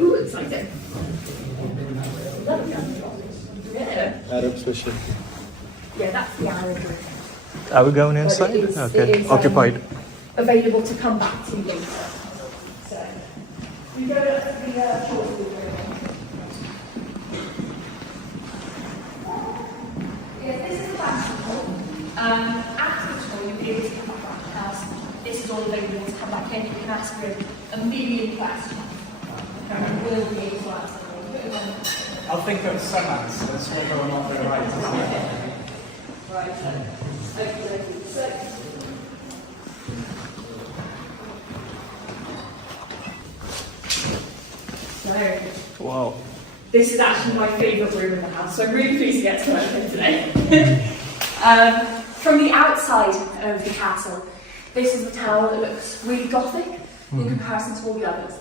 Ooh, exciting. Yeah. Arab special. Yeah, that's the Arab room. Are we going inside? Okay. Occupied. Available to come back to later. So, we go to the short room. Yeah, this is the banqueting hall. After the tour, you'll be able to come back to the house. This is all available to come back in. You can ask him a million questions. And we'll be able to answer them. I'll think of some answers, whether or not they're right. Right. Okay. So, Wow. this is actually my favourite room in the house, so I'm really pleased to get to work here today. From the outside of the castle, this is the tower that looks really Gothic in comparison to all the others.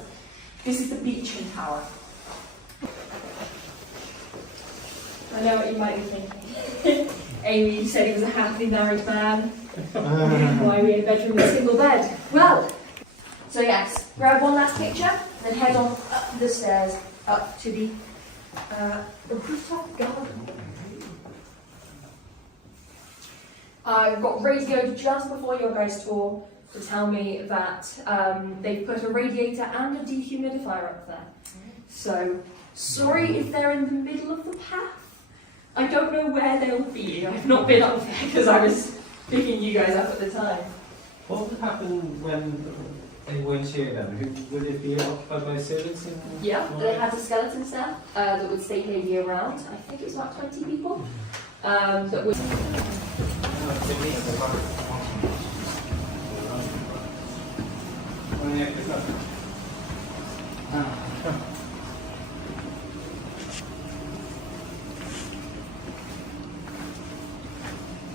This is the Beecham Tower. I know what you might be thinking. Amy, you said he was a happily married man. Why are we in a bedroom with a single bed? Well, so yes, grab one last picture, then head on up the stairs, up to the rooftop garden. I've got radioed just before your guys' tour to tell me that they've put a radiator and a dehumidifier up there. So, sorry if they're in the middle of the path. I don't know where they'll be. I've not been up there because I was picking you guys up at the time. What would happen when they weren't here then? Would it be occupied by servants? Yeah, they had a skeleton staff that would stay here year round. I think it was about 20 people. That would.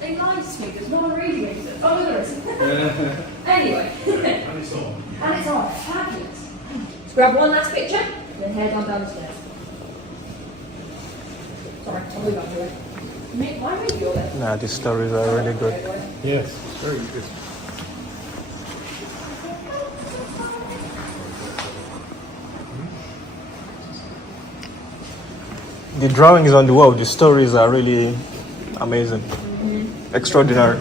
They lied to me, there's not a radiator. Oh, there is. Anyway. And it's on. And it's on. Fabulous. Let's grab one last picture, and then head on down the stairs. Sorry, I'll move up here. Why are you there? Nah, these stories are really good. Yes, very good. The drawings on the wall, the stories are really amazing. Extraordinary.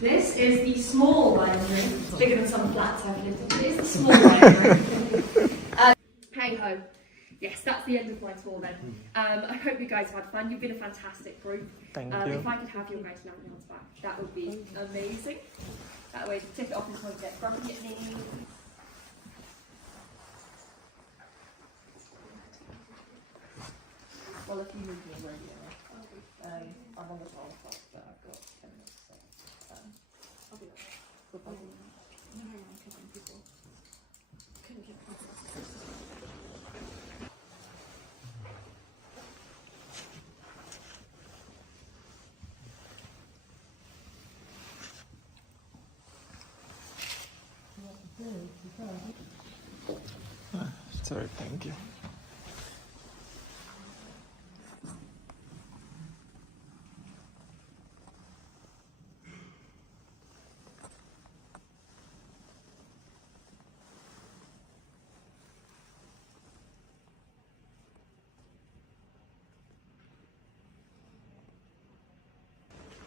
This is the small dining room. It's bigger than some flats I've lived in. It is the small dining room. Hey ho. Yes, that's the end of my tour then. I hope you guys had fun. You've been a fantastic group. Thank you. If I could have your guys' lanyards back, that would be amazing. That way, to tip it off until you get grumpy at me. Well, if you need me radio, I'm on the phone, but I've got 10 minutes, so I'll be there. Goodbye. No, hang on, because people couldn't get Sorry, thank you.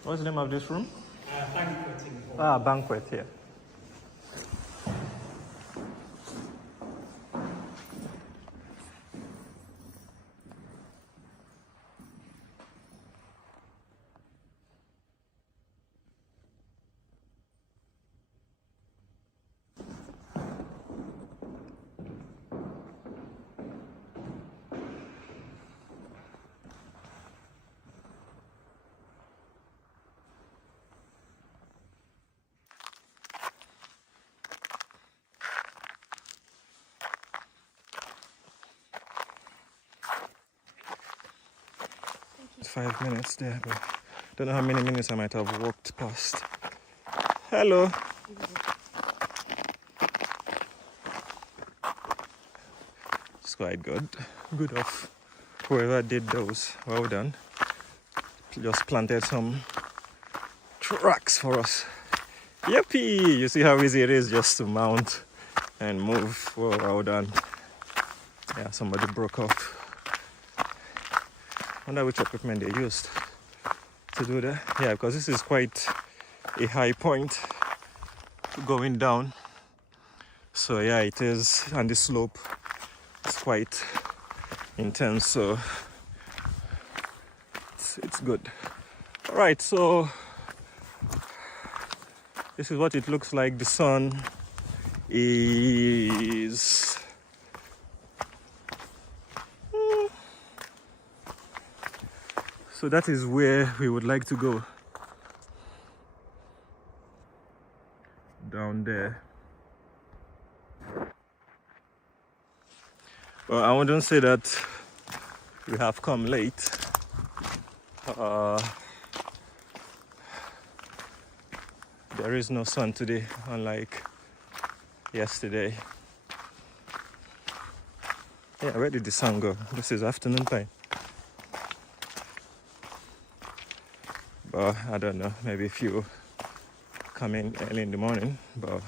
What's the name of this room? Banqueting Hall. Ah, banquet here. 5 minutes there, but don't know how many minutes I might have walked past. Hello. It's quite good. Good of whoever did those. Well done. Just planted some tracks for us. Yippee! You see how easy it is just to mount and move. Well done. Yeah, somebody broke off. Wonder which equipment they used to do that. Yeah, because this is quite a high point going down. So yeah, it is, and the slope is quite intense, so it's good. All right, so this is what it looks like. The sun is so that is where we would like to go, down there. Well, I wouldn't say that we have come late. There is no sun today, unlike yesterday. Yeah, where did the sun go? This is afternoon time. But I don't know, maybe if you come in early in the morning, but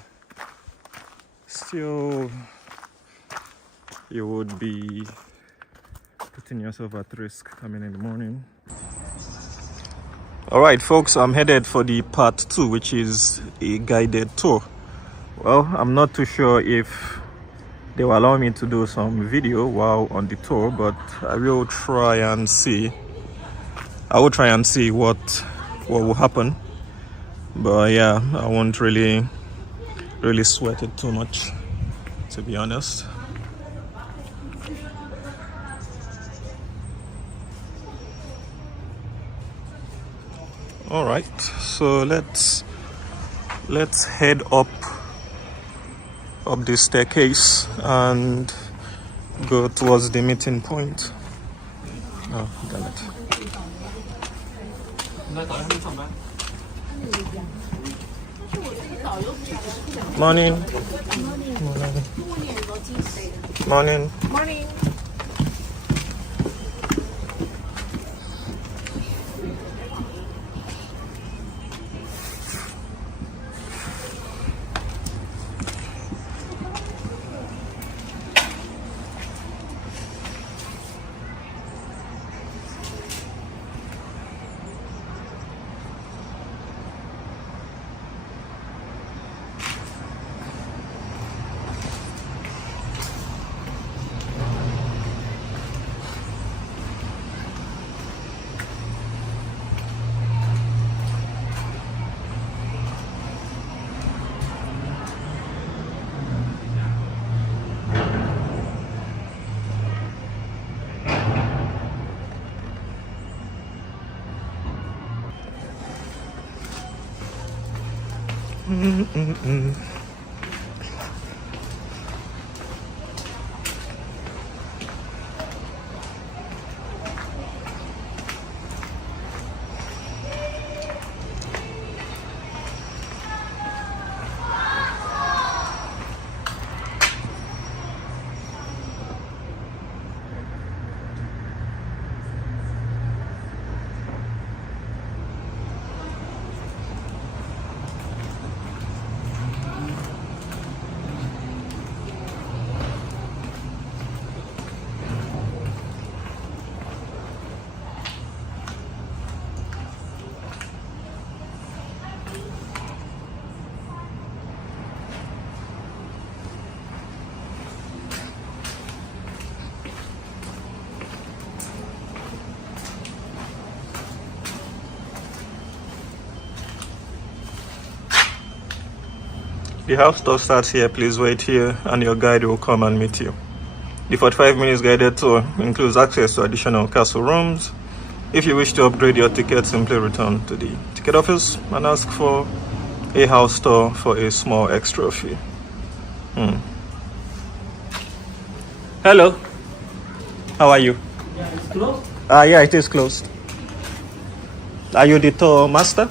still you would be putting yourself at risk coming in the morning. All right, folks, I'm headed for the part 2, which is a guided tour. Well, I'm not too sure if they will allow me to do some video while on the tour, but I will try and see. I will try and see what will happen. But yeah, I won't really sweat it too much, to be honest. All right, so let's head up the staircase and go towards the meeting point. Oh, damn it. Morning. Morning. Morning. The house tour starts here. Please wait here and your guide will come and meet you. The 45 minutes guided tour includes access to additional castle rooms. If you wish to upgrade your ticket, simply return to the ticket office and ask for a house tour for a small extra fee. Hello. How are you? Yeah, it's closed. Yeah, it is closed. Are you the tour master?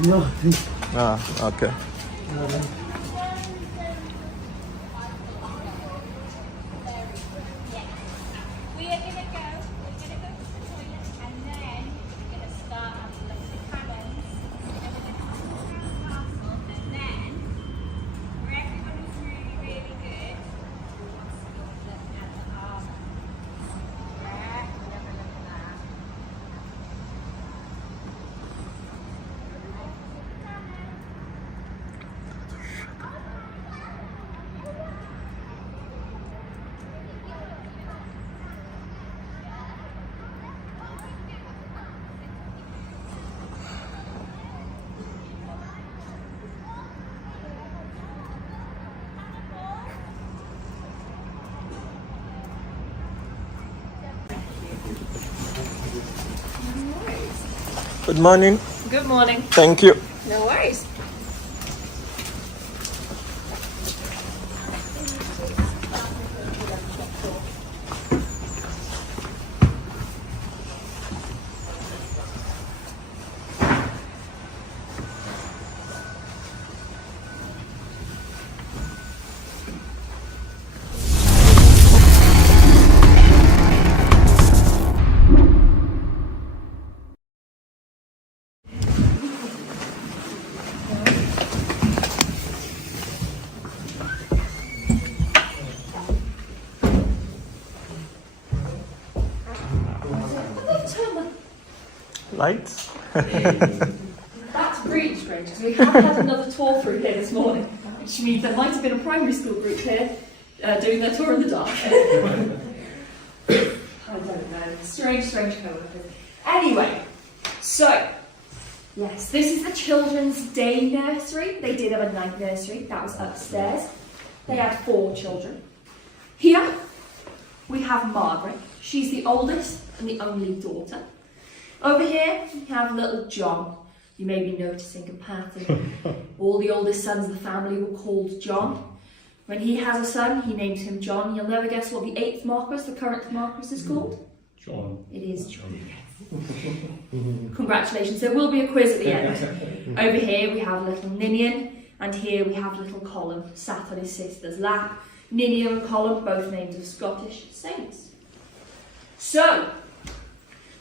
No. Ah, okay. Good morning. Good morning. Thank you. No worries. Lights? That's really strange because we have had another tour through here this morning, which means there might have been a primary school group here doing their tour in the dark. I don't know. Strange coworkers. Anyway, so yes, this is the children's day nursery. They did have a night nursery. That was upstairs. They had 4 children. Here we have Margaret. She's the oldest and the only daughter. Over here, we have little John. You may be noticing a pattern. All the oldest sons of the family were called John. When he has a son, he names him John. You'll never guess what the 8th Marquis, the current Marquis, is called? John. It is John. Congratulations. There will be a quiz at the end. Over here, we have little Ninian, and here we have little Colin, sat on his sister's lap. Ninian and Colin, both named of Scottish saints. So,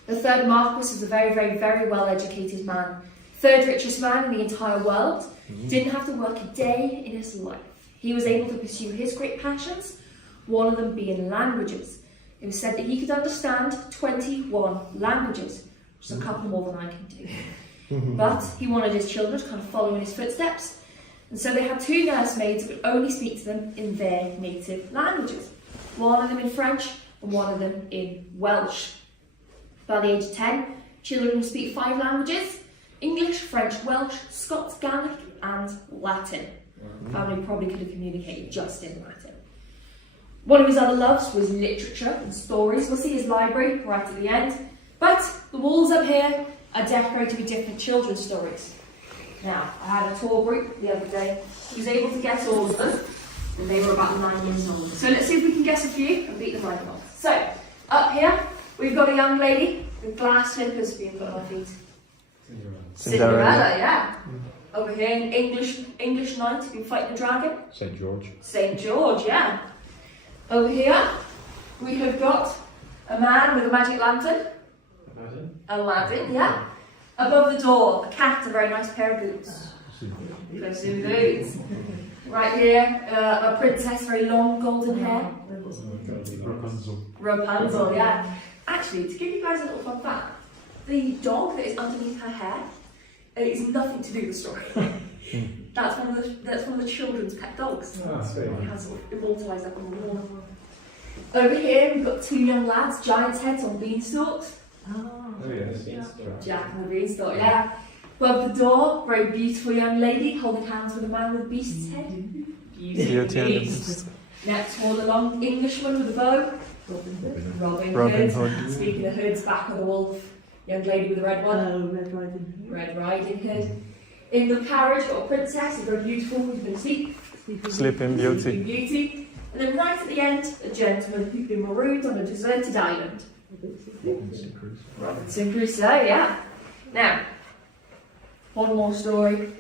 the 3rd Marquis was a very, very, very well-educated man. 3rd richest man in the entire world. Didn't have to work a day in his life. He was able to pursue his great passions, one of them being languages. It was said that he could understand 21 languages, which is a couple more than I can do. But he wanted his children to kind of follow in his footsteps. And so they had 2 nursemaids who could only speak to them in their native languages. One of them in French and one of them in Welsh. By the age of 10, children speak 5 languages: English, French, Welsh, Scots, Gaelic and Latin. Family probably could have communicated just in Latin. One of his other loves was literature and stories. We'll see his library right at the end. But the walls up here are decorated with different children's stories. Now, I had a tour group the other day who was able to guess all of them, and they were about 9 years old. So let's see if we can guess a few and beat them right off. So, up here, we've got a young lady with glass slippers being put on her feet. Cinderella, yeah. Over here, an English knight who's been fighting a dragon. St. George. St. George, yeah. Over here, we have got a man with a magic lantern. Aladdin, yeah. Above the door, a cat, a very nice pair of boots. Puss in Boots. Right here, a princess, very long golden hair. Rapunzel, yeah. Actually, to give you guys a little fun fact, the dog that is underneath her hair, it's nothing to do with the story. That's one of the children's pet dogs. It has immortalised up on the wall. Over here, we've got 2 young lads, giant's heads on beanstalks. Oh yes. Jack and the beanstalk, yeah. Above the door, very beautiful young lady holding hands with a man with a beast's head. Beautiful beast. Next one along, Englishman with a bow. Robin Hood. Speaking of hoods, back of the wolf. Young lady with a red one. Red Riding Hood. In the carriage, got a princess, a very beautiful, who's been asleep. Sleeping Beauty. And then right at the end, a gentleman who's been marooned on a deserted island. Robinson Crusoe, yeah. Now, one more story.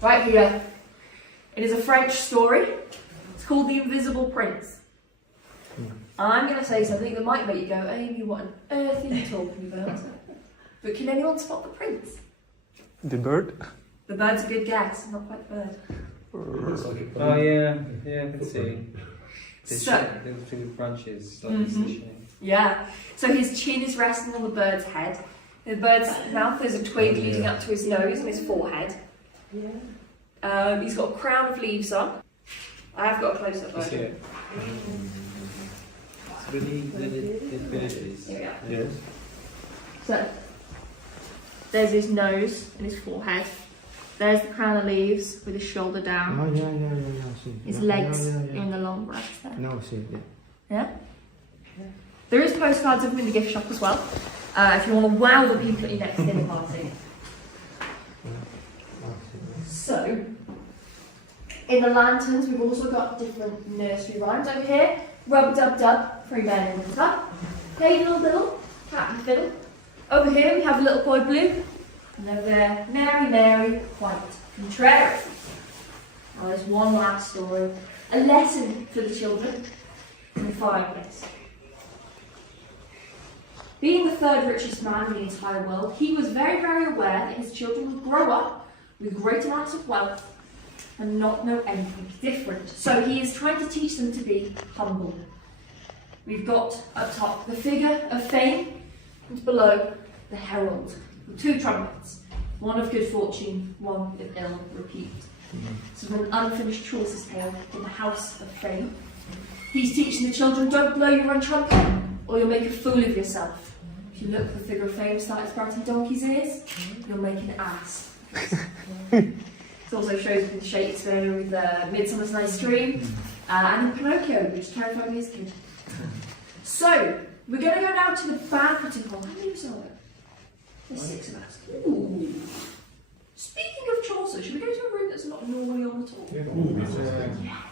Right here. It is a French story. It's called The Invisible Prince. I'm going to say something that might make you go, Amy, what on earth are you talking about? But can anyone spot the prince? The bird? The bird's a good guess, not quite the bird. Oh yeah, I can see. So, The branches, like Mhm. Yeah. So his chin is resting on the bird's head. The bird's mouth, there's a twig leading up to his nose and his forehead. He's got a crown of leaves on. I have got a close-up You see version. it? It's really abilities. Here we are. Yes. So, there's his nose and his forehead. There's the crown of leaves with his shoulder down. Oh, yeah, I see. His Yeah, legs yeah. are in the long grass there. No, I see, yeah. Yeah? There is postcards of him in the gift shop as well. If you want to wow the people at your next dinner party. So, in the lanterns, we've also got different nursery rhymes over here. Rub-a-dub-dub, 3 men in the tub. Hey little diddle, happy fiddle. Over here we have little boy blue. And over there, Mary, Mary, quite contrary. Now there's one last story. A lesson for the children in the fireplace. Being the 3rd richest man in the entire world, he was very, very aware that his children would grow up with great amounts of wealth and not know anything different. So he is trying to teach them to be humble. We've got up top the figure of fame, and below the herald, with 2 trumpets, one of good fortune, one of ill repute. So from an unfinished Chaucer's tale in the house of fame. He's teaching the children, don't blow your own trumpet, or you'll make a fool of yourself. If you look, the figure of fame started sprouting donkey's ears, you'll make an ass. It also shows with Shakespeare with Midsummer's Night's Dream and in Pinocchio, which terrified me as a kid. So, we're going to go now to the banqueting hall. How many of us are there? There's 6 of us. Ooh. Speaking of Chaucer, should we go to a room that's not normally on at all?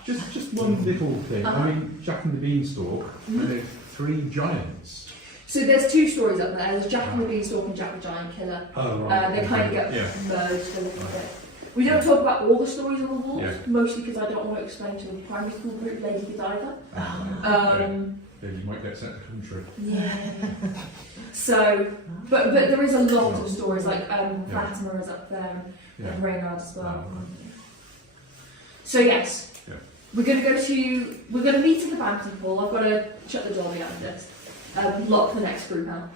Just one little thing. Uh-huh. I mean, Jack and the Beanstalk, and they're 3 giants. So there's 2 stories up there. There's Jack and the Beanstalk and Jack the Giant Killer. Oh, right. They kind of get Yeah. merged a little bit. We don't talk about all the stories on the walls, Yeah. mostly because I don't want to explain to the primary school group Lady Godiva. Then you might get sent to country. Yeah. So, but there is a lot of stories, like Fatima is up there, Yeah. and Reynard as well. Oh, So yes, Yeah. we're going to meet in the banqueting hall. I've got to shut the door behind us, lock the next group out.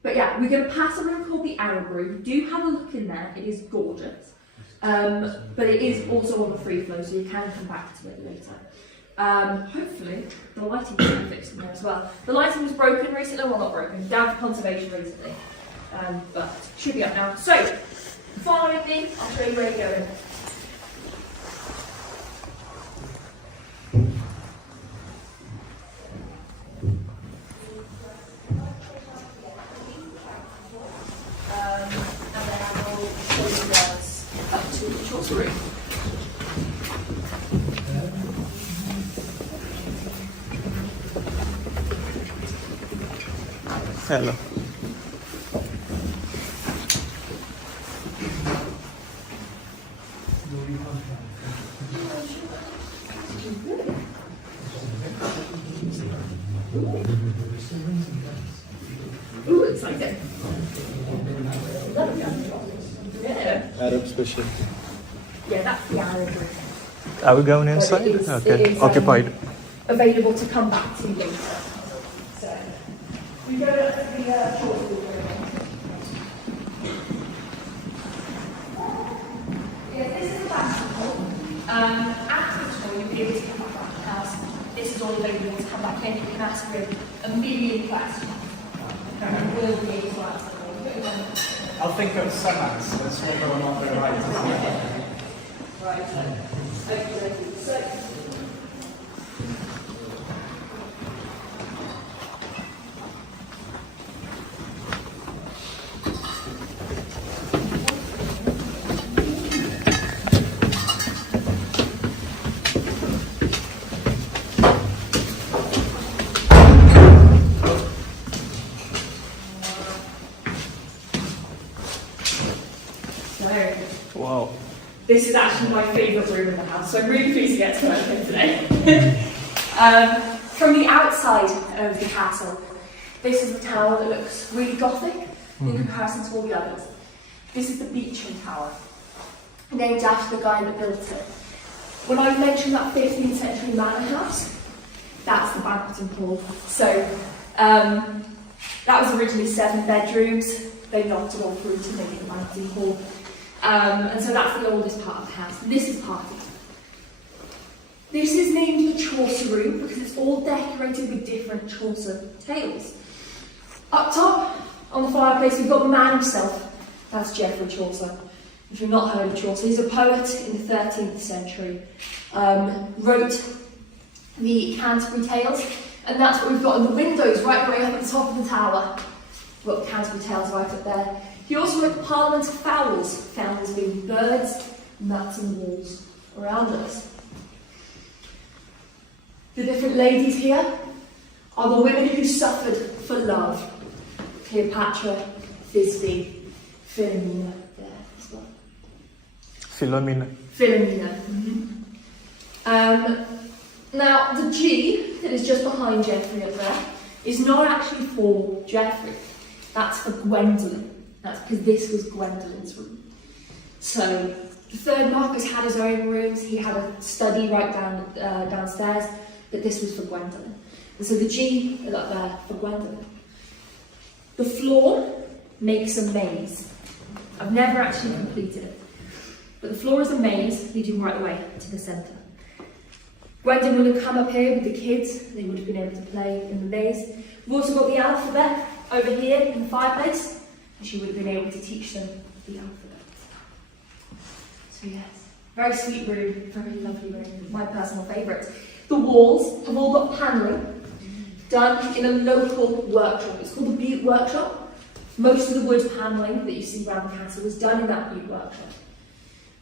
But yeah, we're going to pass a room called the Arrow Room. Do have a look in there, it is gorgeous. But it is also on the free flow, so you can come back to it later. Hopefully, the lighting will be fixed in there as well. The lighting was broken recently, well not broken, down for conservation recently. But should be up now. So, following me, I'll show you where you're going. And then I will show you guys up to the Chaucer room. Hello. Ooh, exciting. Yeah. Arab special. Yeah, that's the Arab room. Are we going But inside? it is- Okay. it is, Occupied. Available to come back to later. So, we go to the Chaucer room. Yeah, this is the banquet hall. After the tour, you'll be able to come back to the house. This is all available to come back in. You can ask him a million questions. And we'll be able to answer them. I'll think of some answers, whether or not they're right. Right. Okay, so. This is actually my favourite room in the house, so I'm really pleased to get to work here today. From the outside of the castle, this is the tower that looks really Gothic in comparison to all the others. This is the Bute Tower, named after the guy that built it. When I mentioned that 15th century manor house, that's the Banqueting Hall. So that was originally 7 bedrooms. They knocked it all through to make it the Banqueting Hall. And so that's the oldest part of the house. This is part of it. This is named the Chaucer room because it's all decorated with different Chaucer tales. Up top, on the fireplace, we've got the man himself. That's Geoffrey Chaucer. If you've not heard of Chaucer, he's a poet in the 13th century. Wrote the Canterbury Tales, and that's what we've got in the windows right the way up at the top of the tower. We've got the Canterbury Tales right up there. He also wrote the Parliament of Fowls, fowls being birds, and that's in the walls around us. The different ladies here are the women who suffered for love. Cleopatra, Thisbe, Philomena there as well. Philomena. Philomena. Now, the G that is just behind Geoffrey up there is not actually for Geoffrey. That's for Gwendolyn. That's because this was Gwendolyn's room. So, the third Marquis had his own rooms. He had a study right downstairs, but this was for Gwendolyn. And so the G is up there for Gwendolyn. The floor makes a maze. I've never actually completed it. But the floor is a maze leading right away to the centre. Gwendolyn would have come up here with the kids. They would have been able to play in the maze. We've also got the alphabet over here in the fireplace. And she would have been able to teach them the alphabet. So yes, very sweet room, very lovely room. My personal favourite. The walls have all got panelling done in a local workshop. It's called the Bute Workshop. Most of the wood panelling that you see around the castle was done in that Bute Workshop.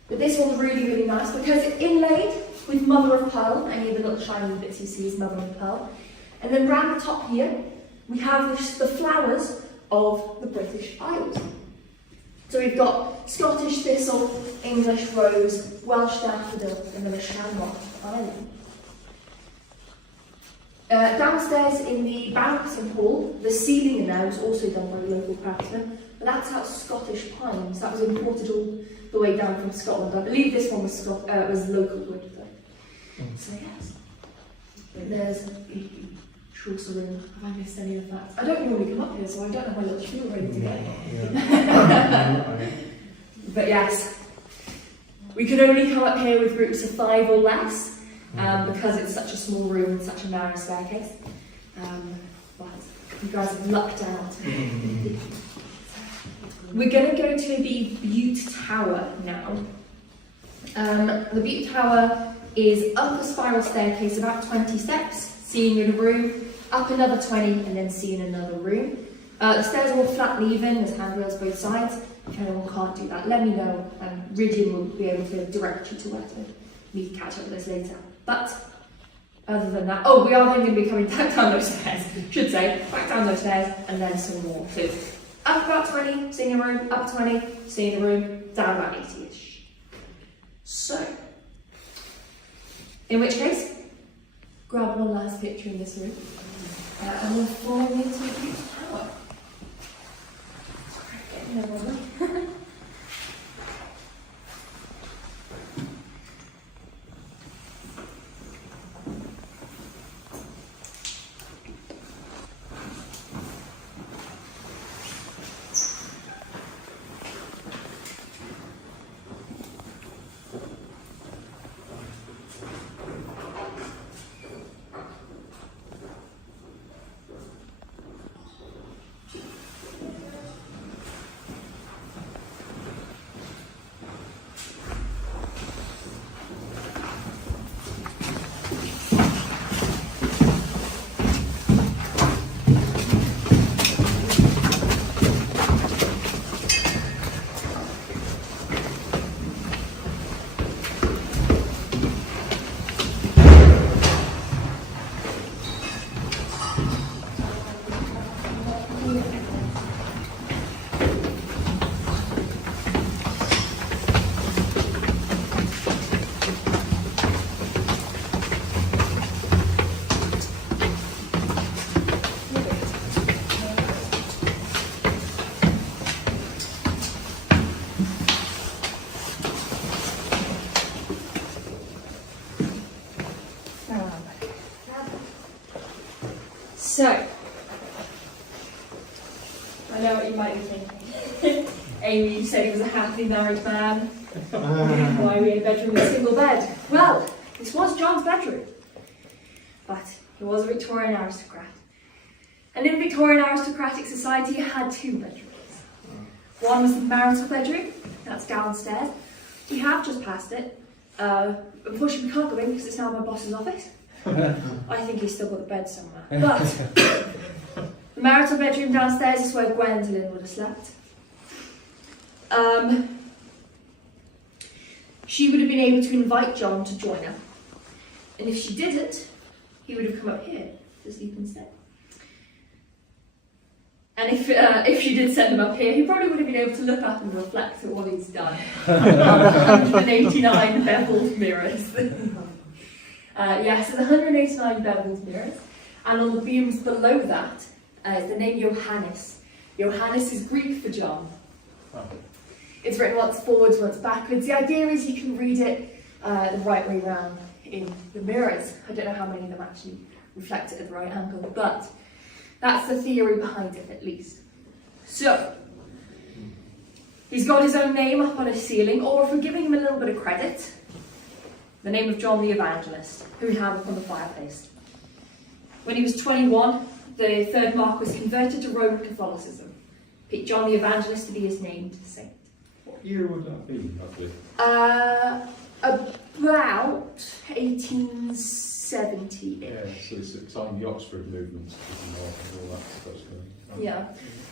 But this one's really, really nice because it's inlaid with mother of pearl. Any of the little shiny bits you see is mother of pearl. And then round the top here, we have the flowers of the British Isles. So we've got Scottish thistle, English rose, Welsh daffodil, and then a shamrock island. Downstairs in the Banqueting Hall, the ceiling in there was also done by a local craftsman, but that's out Scottish pines. That was imported all the way down from Scotland. I believe this one was local wood though. So yes, there's the Chaucer room. Have I missed any of that? I don't normally come up here, so I don't have my little spiel ready to go. But yes, we could only come up here with groups of 5 or less. Because it's such a small room and such a narrow staircase. But you guys have lucked out. We're going to go to the Bute Tower now. The Bute Tower is up a spiral staircase about 20 steps, seeing in a room, up another 20 and then seeing another room. The stairs are all flat and even, there's handrails both sides. If anyone can't do that, let me know and Ridian will be able to direct you to where to. We can catch up with this later. But other than that, we are then going to be coming back down those stairs, should say, back down those stairs and then some more. So up about 20, seeing a room, up 20, seeing a room, down about 80-ish. So, in which case, grab one last picture in this room and we'll follow me into the Bute Tower. Sorry, getting there already. So, I know what you might be thinking. Amy, you said he was a happily married man. Why are we in a bedroom with a single bed? Well, this was John's bedroom. But he was a Victorian aristocrat. And in Victorian aristocratic society, you had two bedrooms. One was the marital bedroom, that's downstairs. We have just passed it. Unfortunately, we can't go in because it's now my boss's office. I think he's still got the bed somewhere. But the marital bedroom downstairs is where Gwendolyn would have slept. She would have been able to invite John to join her. And if she didn't, he would have come up here to sleep instead. And if she did send him up here, he probably would have been able to look up and reflect at what he's done. 189 beveled mirrors. Yes, there's 189 beveled mirrors. And on the beams below that is the name Johannes. Johannes is Greek for John. It's written once forwards, once backwards. The idea is you can read it the right way round in the mirrors. I don't know how many of them actually reflect it at the right angle, but that's the theory behind it, at least. So, he's got his own name up on his ceiling, or if we're giving him a little bit of credit, the name of John the Evangelist, who we have up on the fireplace. When he was 21, the third monarch was converted to Roman Catholicism. Picked John the Evangelist to be his named saint. What year would that be, roughly? About 1870-ish. Yeah, so it's the time the Oxford movement's kicking off and all that stuff's going on. Yeah.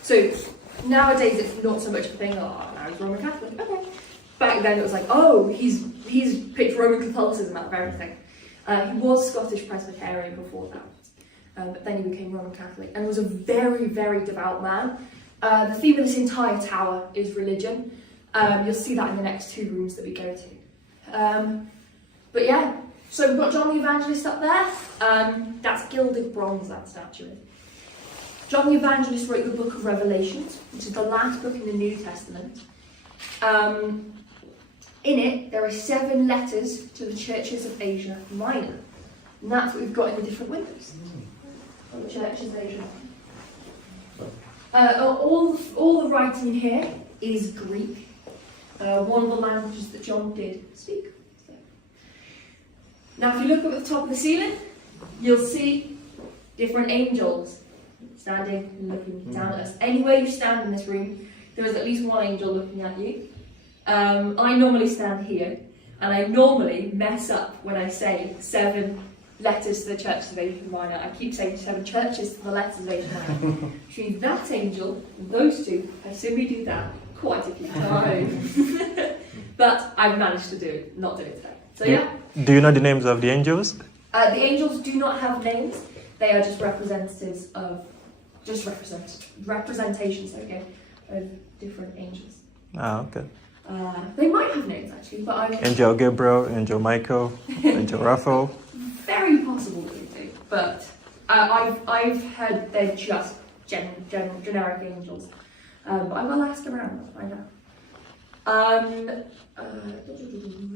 So nowadays it's not so much a thing. Oh, now he's Roman Catholic. Okay. Back then it was like, oh, he's picked Roman Catholicism out of everything. He was Scottish Presbyterian before that, but then he became Roman Catholic and was a very, very devout man. The theme of this entire tower is religion. You'll see that in the next two rooms that we go to. But yeah, so we've got John the Evangelist up there. That's gilded bronze, that statue is. John the Evangelist wrote the book of Revelations, which is the last book in the New Testament. In it, there are 7 letters to the churches of Asia Minor. And that's what we've got in the different windows. The churches of Asia Minor. All the writing here is Greek. One of the languages that John did speak. So. Now if you look up at the top of the ceiling, you'll see different angels standing and looking down at us. Anywhere you stand in this room, there is at least one angel looking at you. I normally stand here, and I normally mess up when I say 7 letters to the churches of Asia Minor. I keep saying 7 churches to the letters of Asia Minor. Between that angel and those two, I simply do that quite a few times. But I've managed to not do it today. So yeah. Do you know the names of the angels? The angels do not have names. They are just representatives of, representations, of different angels. Ah, okay. They might have names actually, but I Angel Gabriel, Angel Michael, Angel Raphael. Very possible that they do, but I've heard they're just generic angels. But I will ask around and find out.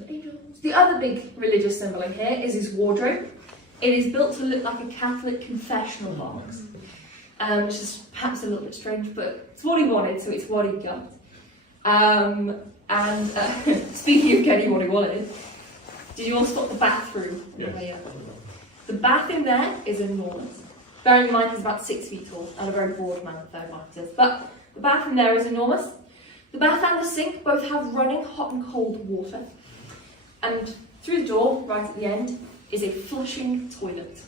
Angels. The other big religious symbol in here is his wardrobe. It is built to look like a Catholic confessional box, which is perhaps a little bit strange, but it's what he wanted, so it's what he got. Speaking of getting what he wanted, did you all spot the bathroom? Yes. The bath in there is enormous. Bearing in mind he's about 6 feet tall and a very broad man, third marketers. But the bath in there is enormous. The bath and the sink both have running hot and cold water. And through the door, right at the end, is a flushing toilet.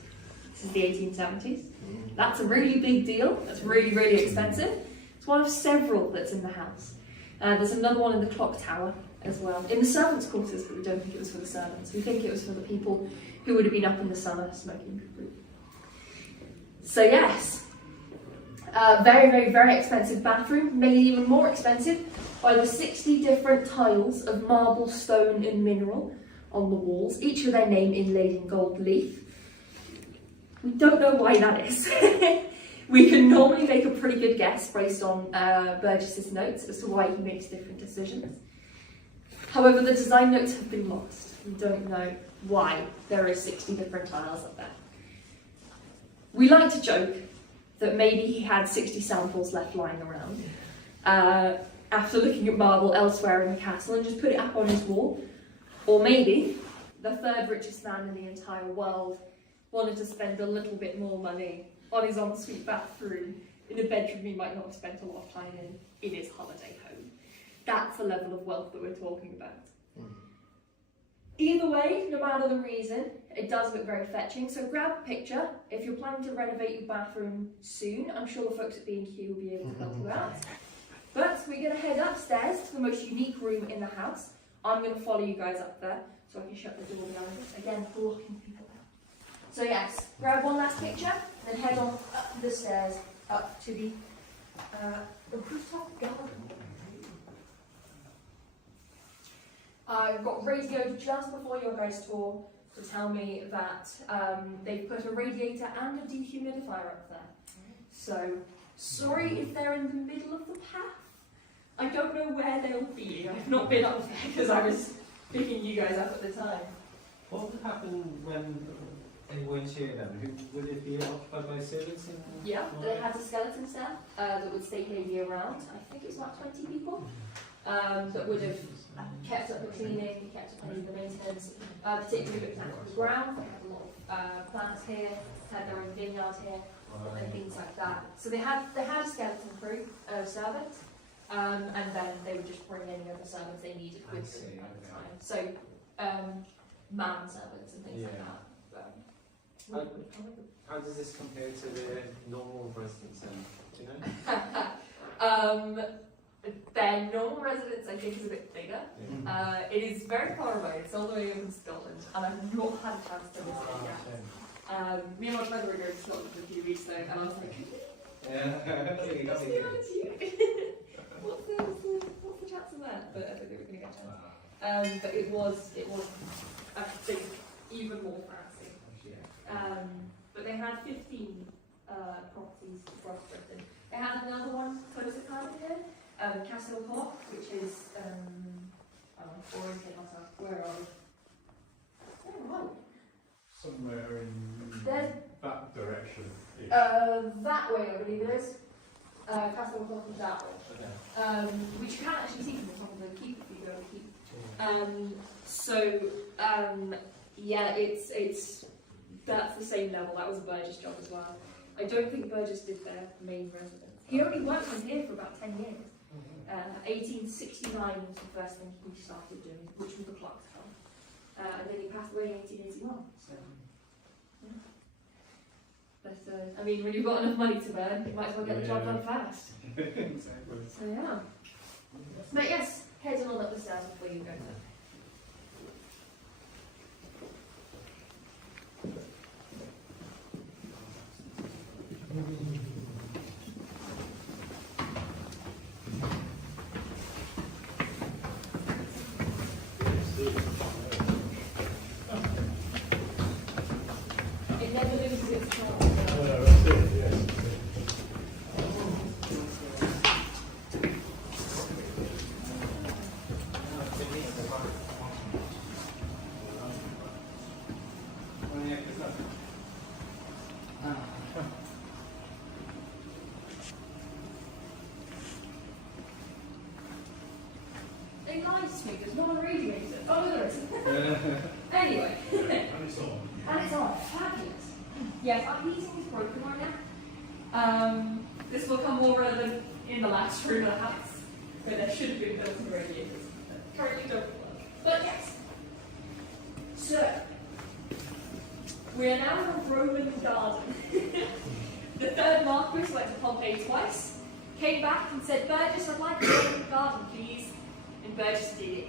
This is the 1870s. That's a really big deal. That's really, really expensive. It's one of several that's in the house. There's another one in the clock tower as well. In the servants' quarters, but we don't think it was for the servants. We think it was for the people who would have been up in the summer smoking fruit. So yes, very, very, very expensive bathroom, made even more expensive by the 60 different tiles of marble, stone and mineral on the walls, each with their name inlaid in gold leaf. We don't know why that is. We can normally make a pretty good guess based on Burgess's notes as to why he makes different decisions. However, the design notes have been lost. We don't know why there are 60 different tiles up there. We like to joke that maybe he had 60 samples left lying around after looking at marble elsewhere in the castle and just put it up on his wall. Or maybe the third richest man in the entire world wanted to spend a little bit more money on his ensuite bathroom in a bedroom he might not have spent a lot of time in his holiday home. That's the level of wealth that we're talking about. Either way, no matter the reason, it does look very fetching. So grab a picture. If you're planning to renovate your bathroom soon, I'm sure the folks at B&Q will be able to help you out. But we're going to head upstairs to the most unique room in the house. I'm going to follow you guys up there so I can shut the door behind us. Again, blocking people out. So yes, grab one last picture, then head on up the stairs, up to the rooftop garden. I've got radio just before your guys' tour to tell me that they've put a radiator and a dehumidifier up there. So, sorry if they're in the middle of the path. I don't know where they'll be. I've not been up there because I was picking you guys up at the time. What would happen when they weren't here then? Would it be occupied by servants? Yeah, they had a skeleton staff that would stay maybe around, I think it was about 20 people, that would have kept up the cleaning, kept up any of the maintenance, particularly looked after the ground. They had a lot of plants here, had their own vineyard here, and things like that. So they had a skeleton crew of servants, and then they would just bring any other servants they needed with them at the time. So man servants and things like that. How does this compare to the normal residents then? Do you know? Their normal residence, I think, is a bit bigger. It is very far away. It's all the way up in Scotland, and I've not had a chance to visit it yet. Me and my brother were going to Scotland for a few weeks though, and I was like, what's the chance of that? But I don't think we're going to get a chance. But it was, I think, even more fancy. But they had 15 properties across Britain. They had another one close to Cardiff here. Castle Hall, which is, orientate myself, where are we? Somewhere in There's, that direction. that way, I believe it is. Castle Hall is that way. Which you can't actually see from the top of the keep if you go to the keep. Yeah, it's that's the same level. That was a Burges job as well. I don't think Burges did their main residence. He only worked in here for about 10 years. 1869 was the first thing he started doing, which was the clock's job. And then he passed away in 1881. So, yeah. But I mean, when you've got enough money to burn, you might as well get the job done fast. Exactly. So yeah. But yes, head on up the stairs before you go there. It never loses its charm. That's it, yes. They lied to me, there's not a radiator. Oh no, there isn't. Anyway. And it's on. And it's on. Fabulous. Yes, our heating is broken right now. This will come more relevant in the last room of the house, where there should have been built-in radiators. Currently don't work. But yes. So, we are now in a Roman garden. The third Marquis went to Pompeii twice, came back and said, Burgess, I'd like a Roman garden, please. And Burgess did it.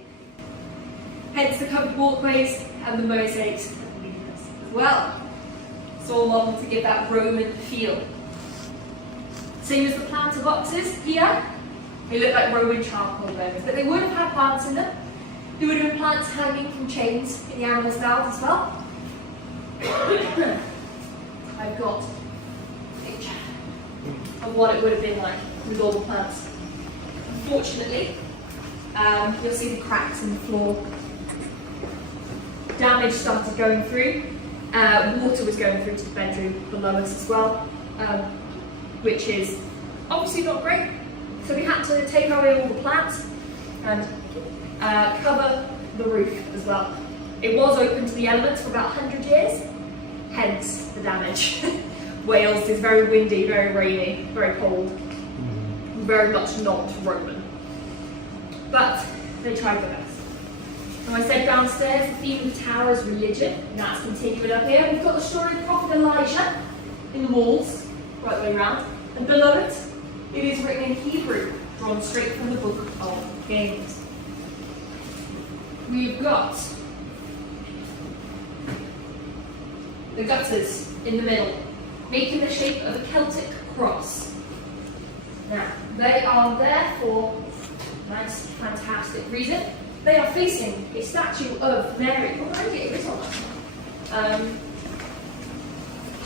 Hence the covered walkways and the mosaics as well. It's all modelled to give that Roman feel. Same as the planter boxes here. They look like Roman charcoal bones, but they would have had plants in them. There would have been plants hanging from chains in the animals' mouths as well. I've got a picture of what it would have been like with all the plants. Unfortunately, you'll see the cracks in the floor. Damage started going through. Water was going through to the bedroom below us as well. which is obviously not great. So we had to take away all the plants and cover the roof as well. It was open to the elements for about 100 years, hence the damage. Wales is very windy, very rainy, very cold, very much not Roman. But they tried their best. Now I said downstairs, the theme of the tower is religion, and that's continuing up here. We've got the story of the prophet Elijah in the walls, right the way around. And below it, it is written in Hebrew, drawn straight from the book of Kings. We've got the gutters in the middle, making the shape of a Celtic cross. Now, they are there for a nice, fantastic reason. They are facing a statue of Mary. Oh, I get this on that.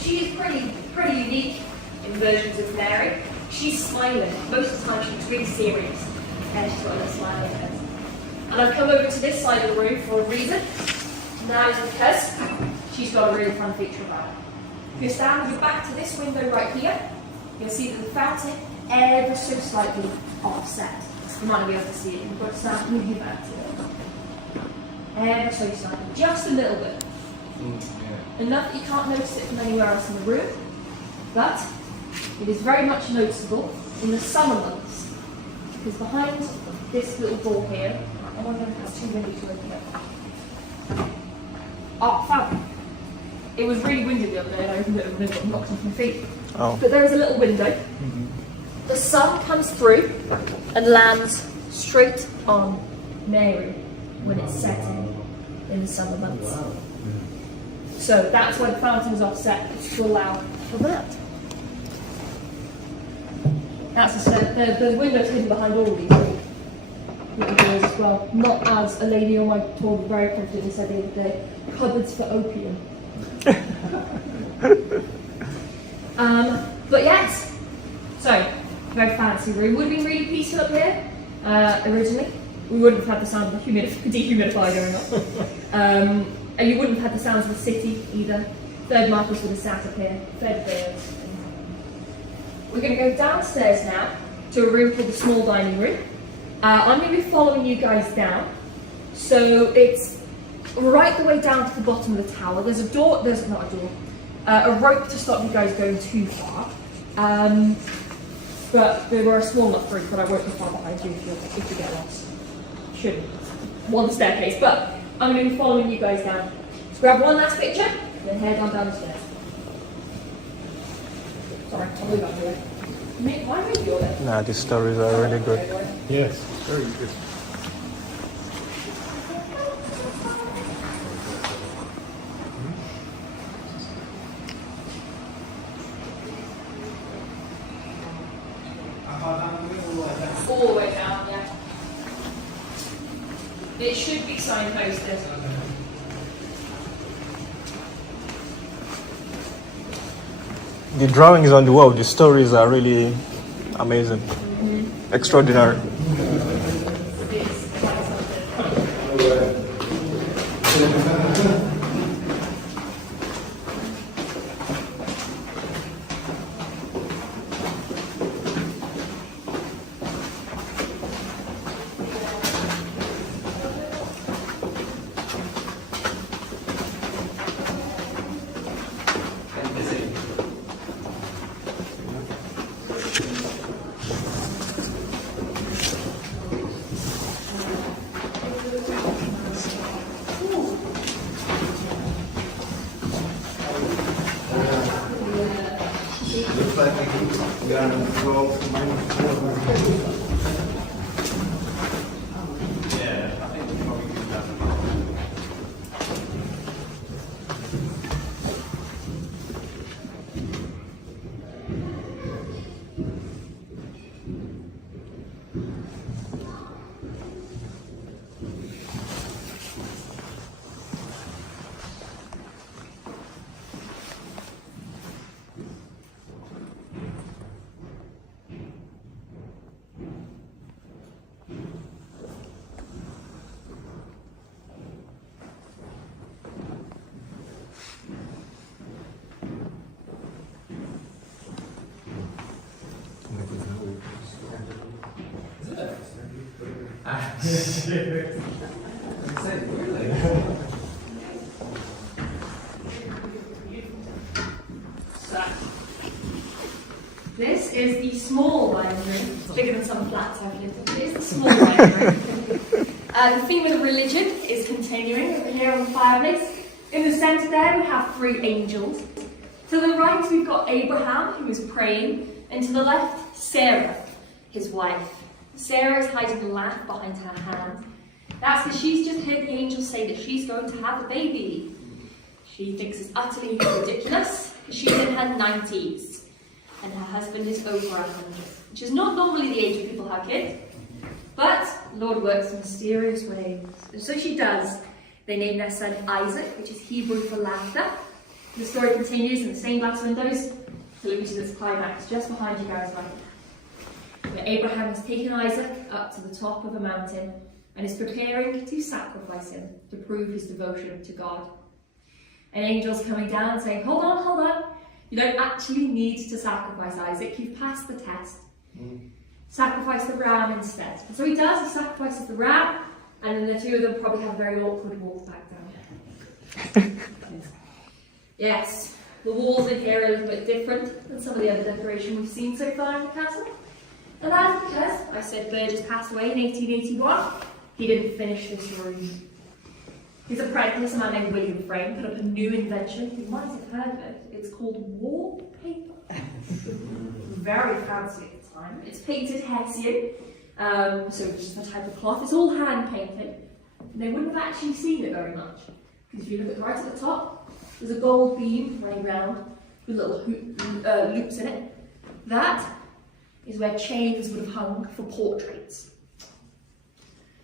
She is pretty unique in versions of Mary. She's smiling. Most of the time she's really serious. And she's got a little smile on her face. And I've come over to this side of the room for a reason. And that is because she's got a really fun feature about her. If you stand with your back to this window right here, you'll see that the fountain ever so slightly offset. You might not be able to see it, you've got to stand with your back to it. Ever so slightly, just a little bit. Enough that you can't notice it from anywhere else in the room, but it is very much noticeable in the summer months, because behind this little door here, I wonder if it has two windows to open it. Oh, fab! It was really windy the other day and I opened it and it knocked off my feet. Oh. But there is a little window. The sun comes through and lands straight on Mary when it's setting in the summer months. Wow. So that's why the fountain is offset, to allow for that. That's there's windows hidden behind all of these little doors as well. Not as a lady on my tour very confidently said the other day, cupboards for opium. But yes, so very fancy room. Would have been really peaceful up here originally. We wouldn't have had the sound of the dehumidifier going on. And you wouldn't have had the sounds of the city either. Third Marcus would have sat up here, fed birds. We're going to go downstairs now to a room called the small dining room. I'm going to be following you guys down. So it's right the way down to the bottom of the tower. There's a door, there's not a door, a rope to stop you guys going too far. But there were a small enough group that I won't be far behind you if you get lost. Shouldn't. One staircase, but I'm going to be following you guys down. So grab one last picture, then head on down the stairs. Sorry, I'll leave that for you. Why would you order? Nah, these stories are really good. Yes, very good. All the way down, yeah. It should be signposted. The drawings on the wall, the stories are really amazing. Extraordinary. It's quite something. So, this is the small dining room. It's bigger than some flats I've lived in. It is the small dining room. The theme of the religion is continuing over here on the fireplace. In the centre there we have 3 angels. To the right we've got Abraham, who is praying, and to the left Sarah, his wife. Sarah is hiding a lamp behind her hand. That's because she's just heard the angels say that she's going to have a baby. She thinks it's utterly ridiculous. She's in her 90s and her husband is over 100, which is not normally the age when people have kids. But Lord works in mysterious ways. And so she does. They name their son Isaac, which is Hebrew for laughter. The story continues in the stained glass windows till it reaches its climax just behind you guys, where Abraham has taken Isaac up to the top of a mountain and is preparing to sacrifice him to prove his devotion to God. An angel's coming down saying, hold on, you don't actually need to sacrifice Isaac, you've passed the test. Sacrifice the ram instead. And so he does, he sacrifices the ram, and then the two of them probably have a very awkward walk back down. Yes, the walls in here are a little bit different than some of the other decoration we've seen so far in the castle. And that's because I said Burges passed away in 1881. He didn't finish this room. His apprentice, a man named William Burges, put up a new invention. You might have heard of it. It's called wallpaper. Very fancy at the time. It's painted Hessian, so it's just a type of cloth. It's all hand painted. And they wouldn't have actually seen it very much. Because if you look right at the top, there's a gold beam running round with little loops in it. That is where chains would have hung for portraits.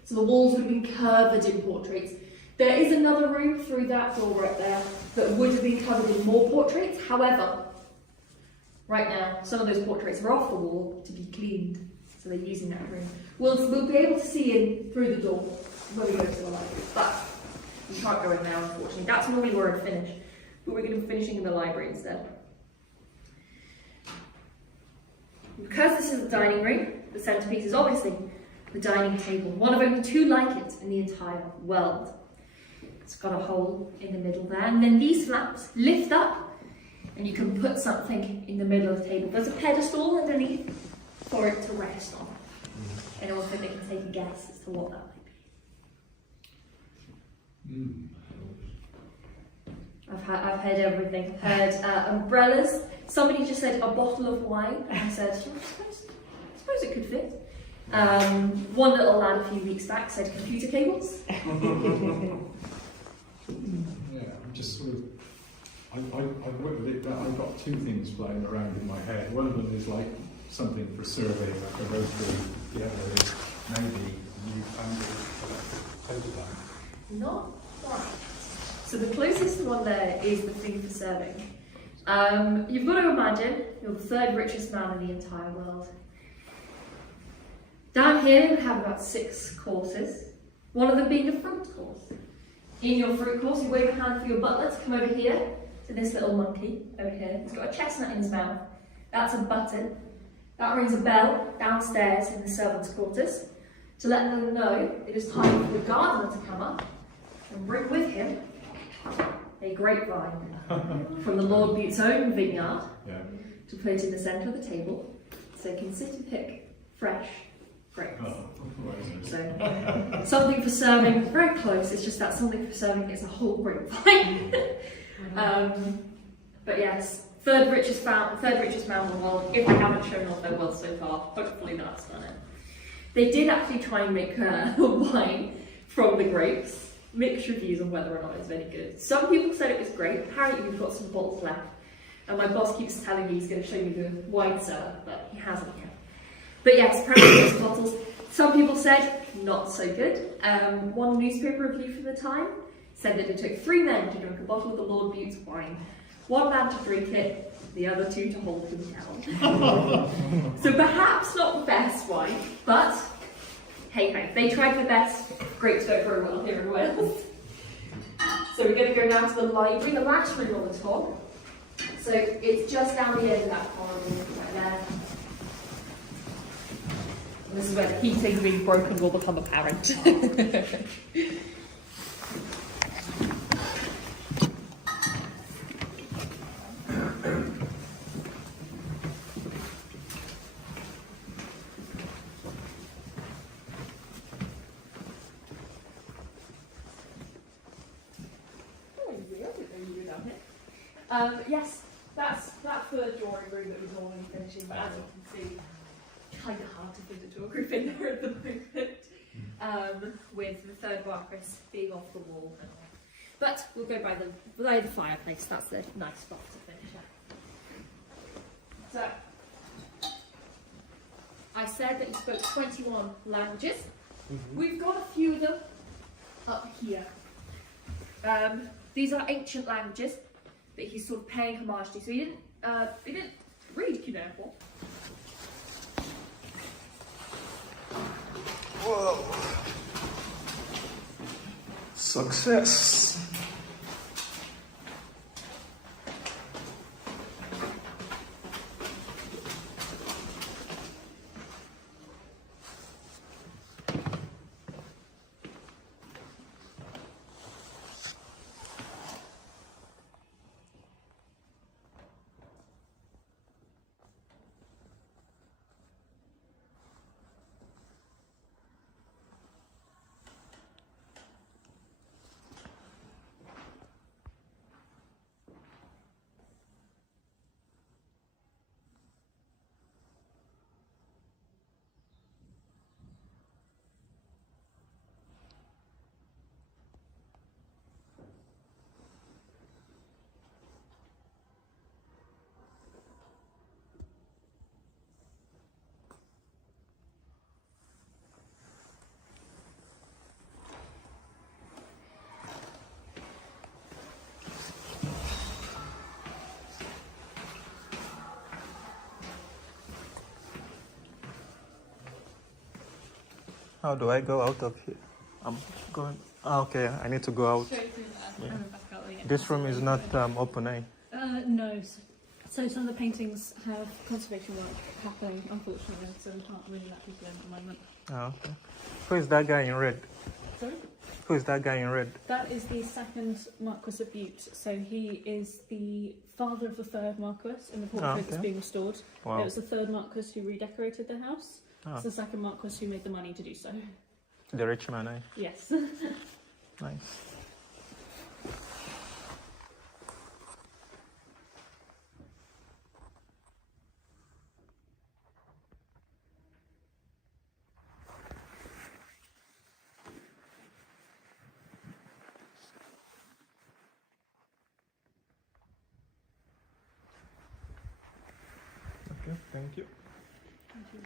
So the walls would have been covered in portraits. There is another room through that door right there that would have been covered in more portraits. However, right now, some of those portraits are off the wall to be cleaned. So they're using that room. We'll be able to see in through the door when we go to the library. But we can't go in now, unfortunately. That's normally where I'd finish. But we're going to be finishing in the library instead. Because this is the dining room, the centrepiece is obviously the dining table. One of only 2 like it in the entire world. It's got a hole in the middle there, and then these flaps lift up and you can put something in the middle of the table. There's a pedestal underneath for it to rest on. Anyone think they can take a guess as to what that might be? I've heard everything. I've heard umbrellas. Somebody just said a bottle of wine. I said, I suppose it could fit. One little lad a few weeks back said computer cables. Yeah, I'm just sort of. I've worked with it, but I've got 2 things flying around in my head. One of them is like something for surveying, like a rotary. The other is maybe newfangled photograph. Not quite. So the closest one there is the thing for serving. You've got to imagine you're the 3rd richest man in the entire world. Down here we have about 6 courses, one of them being a fruit course. In your fruit course, you wave a hand for your butler to come over here to this little monkey over here. He's got a chestnut in his mouth. That's a button. That rings a bell downstairs in the servants' quarters to let them know it is time for the gardener to come up and bring with him a grapevine from the Lord Bute's own vineyard to put it in the centre of the table so you can sit and pick fresh grapes. So something for serving, very close, it's just that something for serving is a whole grapevine. But yes, third richest man in the world. If I haven't shown off their wealth so far, hopefully that's done it. They did actually try and make wine from the grapes. Mixed reviews on whether or not it's very good. Some people said it was great. Apparently we've got some bottles left. And my boss keeps telling me he's going to show me the wine cellar, but he hasn't yet. But yes, apparently there's bottles. Some people said not so good. One newspaper review from the time said that it took 3 men to drink a bottle of the Lord Bute's wine. 1 man to drink it, the other 2 to hold him down. So perhaps not the best wine, but hey, they tried their best. Grapes don't grow well here in Wales. So we're going to go now to the library, the last room on the top. So it's just down the end of that corridor right there. This is where the heating being broken will become apparent. Yes, that's that third drawing room that was normally finishing, but as you can see, kind of hard to fit a tour group in there at the moment, with the third Marquis being off the wall. But we'll go by the fireplace. That's a nice spot to finish at. So, I said that he spoke 21 languages. We've got a few of them up here. These are ancient languages that he's sort of paying homage to. So he didn't read cuneiform. Whoa! Success! How do I go out of here? I'm going. Okay, I need to go out. Yeah. This room is not open, eh? No. So some of the paintings have conservation work happening, unfortunately, so we can't really let people in at the moment. Oh, okay. Who is that guy in red? Sorry? Who is that guy in red? That is the second Marquis of Bute. So he is the father of the third Marquis in the portrait that's being restored. Wow. It was the third Marquis who redecorated the house. Ah. It's the second Marquis who made the money to do so. The rich man, eh? Yes. Nice. Okay, thank you. Thank you.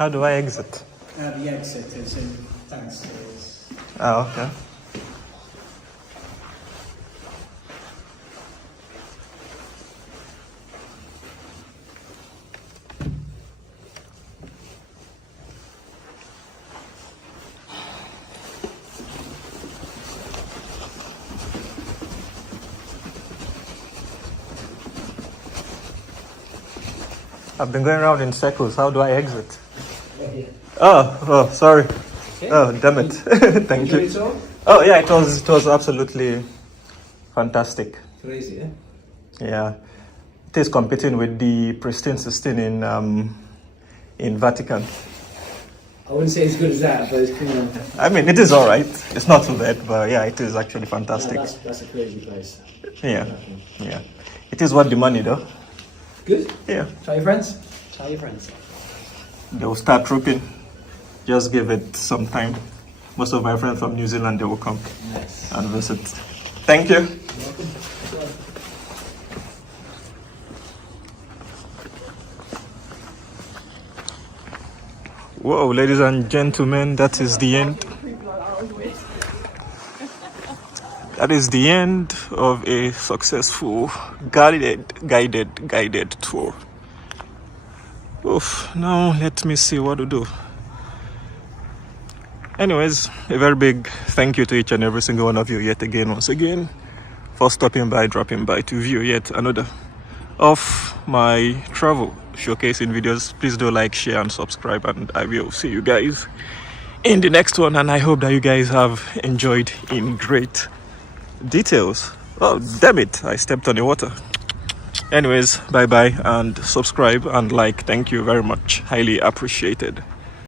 How do I exit? The exit is in downstairs. Oh, okay. I've been going around in circles. How do I exit? Oh, sorry. Oh, damn it. Thank you. Oh, yeah, it was absolutely fantastic. Crazy, eh? Yeah. It is competing with the pristine Sistine in Vatican. I wouldn't say as good as that, but it's I mean, it is all right. It's not too bad, but yeah, it is actually fantastic. That's a crazy place. Yeah, yeah. It is worth the money, though. Good. Yeah. Try your friends. Try your friends. They'll start trooping. Just give it some time. Most of my friends from New Zealand, they will come and visit. Thank you. Whoa, ladies and gentlemen, that is the end. That is the end of a successful guided tour. Oof, now let me see what to do. Anyways, a very big thank you to each and every single one of you yet again, once again, for stopping by, dropping by to view yet another of my travel showcasing videos. Please do like, share and subscribe, and I will see you guys in the next one. And I hope that you guys have enjoyed in great details. Oh, damn it, I stepped on the water. Anyways, bye bye, and subscribe and like. Thank you very much, highly appreciated.